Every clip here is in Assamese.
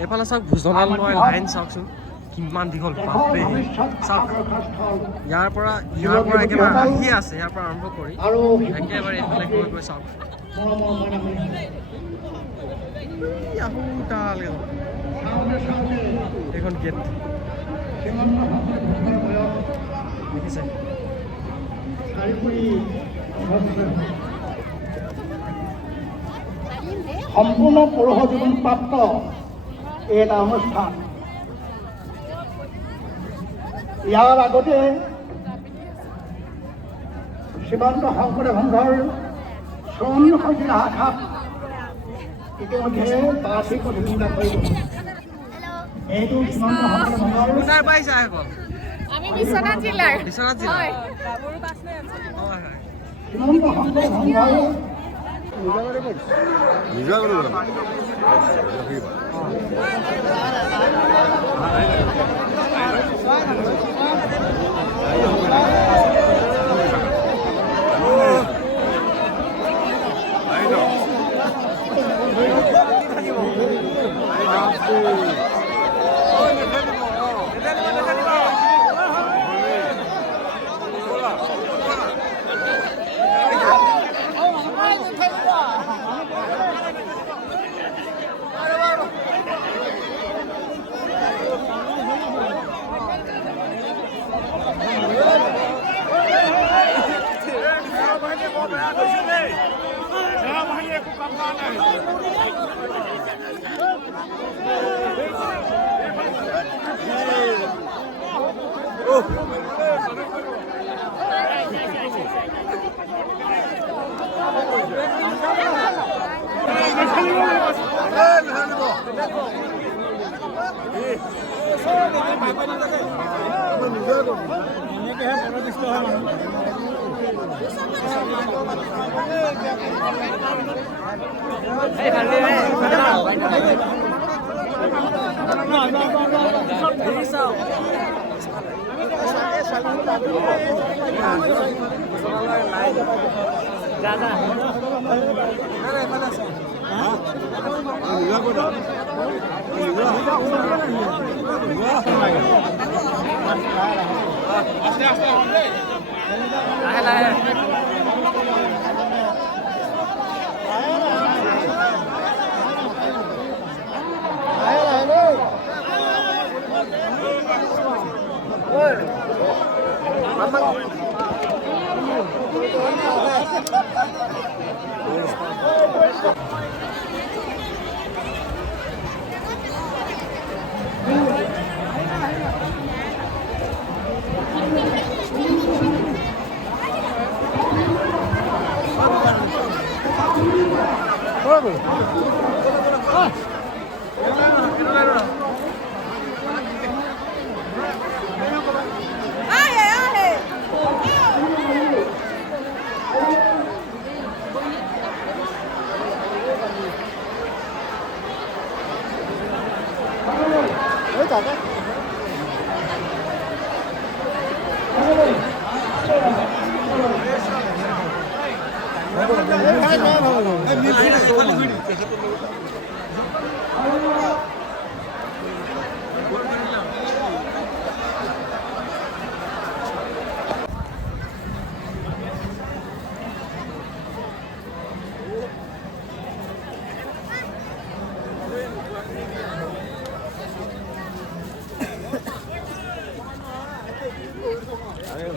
এইফালে চাওক ভোজনালয় লাইন চাওকচোন কিমান দীঘল বাপৰে চাওক ইয়াৰ পৰা একেবাৰে আহি আছে ইয়াৰ পৰা আৰম্ভ কৰি একেবাৰে এইফালে গৈ গৈ চাওক এইখন গেট দেখিছে সম্পূৰ্ণ পৌৰ জীৱন প্ৰাপ্ত এটা অনুষ্ঠান ইয়াৰ আগতে শ্ৰীমন্ত শংকৰদেৱ সংঘৰ 54 শাখাত ইতিমধ্যে বাৰ্ষিক প্ৰতিযোগিতা কৰিব এইটো শ্ৰীমন্ত শংকৰদেৱ সংঘৰ আমি বিশ্বনাথ জিলাৰ শ্ৰীমন্ত শংকৰদেৱ সংঘৰ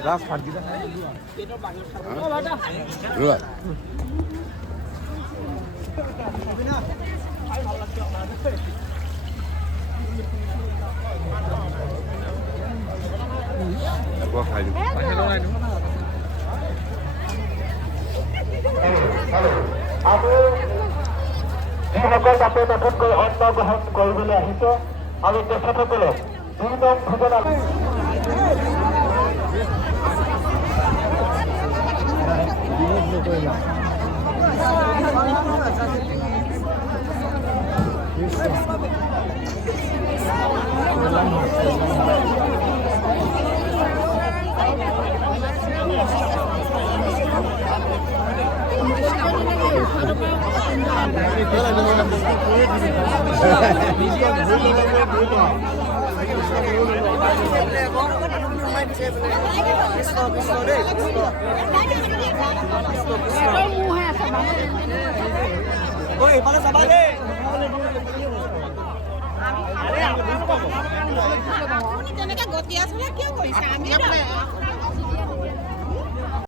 গাছ ফাট দিলা যিসকল তাতে নতুনকৈ অন্ন গ্ৰহণ কৰিবলৈ আহিছে আৰু তেখেতসকলে দুৰ্গম ভোজন আপুনি তেনেকৈ গতি আছিলে কিয় কৰিছে আমি